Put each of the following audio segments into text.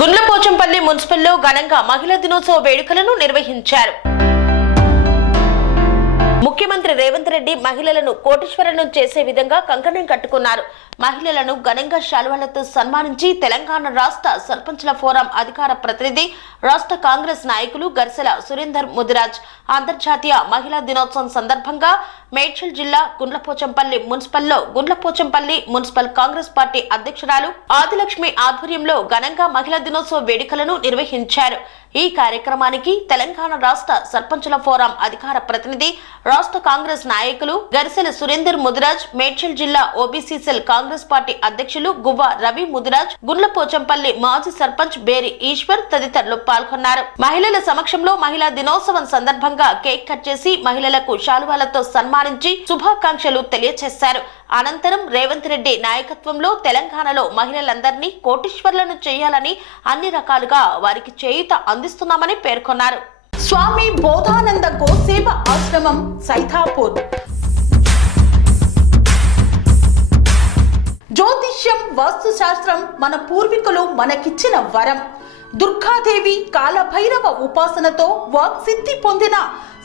గుండ్లపోచంపల్లి మున్సిపల్లో ఘనంగా మహిళా దినోత్సవ వేడుకలను నిర్వహించారు. ముఖ్యమంత్రి రేవంత్ రెడ్డి మహిళలను కోటీశ్వరులను చేసే విధంగా కంకణం కట్టుకున్నారు. మహిళలను ఘనంగా శాలువాలతో సన్మానించి తెలంగాణ రాష్ట్ర సర్పంచ్ల ఫోరం అధికార ప్రతినిధి, రాష్ట్ర కాంగ్రెస్ నాయకులు గర్సెల సురేందర్ ముదిరాజ్ అంతర్జాతీయ మహిళా దినోత్సవం సందర్భంగా మేడ్చల్ జిల్లా గుండ్లపోచంపల్లి మున్సిపల్లో గుండ్లపోచంపల్లి మున్సిపల్ కాంగ్రెస్ పార్టీ అధ్యక్షురాలు ఆదిలక్ష్మి ఆధ్వర్యంలో ఘనంగా మహిళా దినోత్సవ వేడుకలను నిర్వహించారు. ఈ కార్యక్రమానికి తెలంగాణ రాష్ట్ర సర్పంచుల ఫోరం అధికార ప్రతినిధి, రాష్ట్ర కాంగ్రెస్ నాయకులు గర్సెల సురేందర్ ముదిరాజ్, మేడ్చల్ జిల్లా ఓబీసీ సెల్ కాంగ్రెస్ పార్టీ అధ్యక్షులు గువ్వ రవి ముదిరాజ్, గుండ్లపోచంపల్లి మాజీ సర్పంచ్ బేరి ఈశ్వర్ తదితరులు పాల్గొన్నారు. మహిళల సమక్షంలో మహిళా దినోత్సవం సందర్భంగా కేక్ కట్ చేసి మహిళలకు శాలువాలతో సన్మానించి శుభాకాంక్షలు తెలియజేశారు. అనంతరం రేవంత్ రెడ్డి నాయకత్వంలో తెలంగాణలో మహిళలందరినీ కోటీశ్వర్లను చేయాలని అన్ని రకాలుగా వారికి చేయూత అందిస్తున్నామని పేర్కొన్నారు. స్వామి బోధానంద గోసేవ ఆశ్రమం సైథాపూర్. జ్యోతిష్యం, వాస్తుశాస్త్రం మన పూర్వీకులు మనకిచ్చిన వరం. దుర్గాదేవి, కాలభైరవ ఉపాసనతో వాక్సిద్ధి పొందిన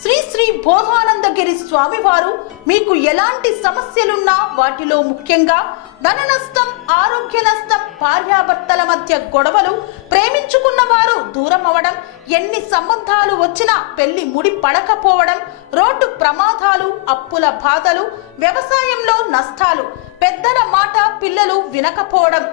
శ్రీ శ్రీ బోధానందగిరి స్వామివారు మీకు ఎలాంటి సమస్యలున్నా, వాటిలో ముఖ్యంగా ధన నష్టం, ఆరోగ్య నష్టం, భార్యాభర్తల మధ్య గొడవలు, ప్రేమించుకున్న వారు దూరం అవడం, ఎన్ని సంబంధాలు వచ్చినా పెళ్లి ముడి పడకపోవడం, రోడ్డు ప్రమాదాలు, అప్పుల బాధలు, వ్యవసాయంలో నష్టాలు, పెద్దల మాట పిల్లలు వినకపోవడం,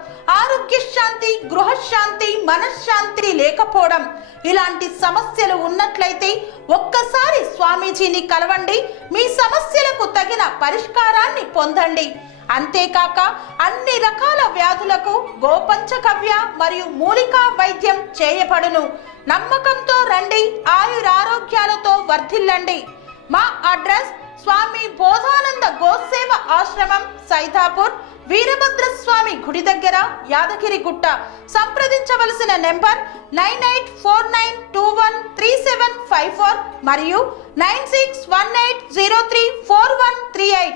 ఆరోగ్య శాంతి, గృహశాంతి, మనశ్శాంతి లేకపోవడం, ఇలాంటి సమస్యలు ఉన్నట్లయితే ఒక్కసారి స్వామీజీని కలవండి. మీ సమస్యలకు తగిన పరిష్కారాన్ని పొందండి. అంతేకాక అన్ని రకాల వ్యాధులకు గోపంచకవ్య మరియు మూలికా వైద్యం చేయబడును. నమ్మకంతో రండి, ఆయురారోగ్యాలతో వర్ధిల్లండి. మా అడ్రస్ స్వామి బోధానంద గోసేవ ఆశ్రమం సైథాపూర్, వీరభద్రస్వామి గుడి దగ్గర, యాదగిరిగుట్ట. సంప్రదించవలసిన నెంబర్ 9849213754 మరియు 9618034138.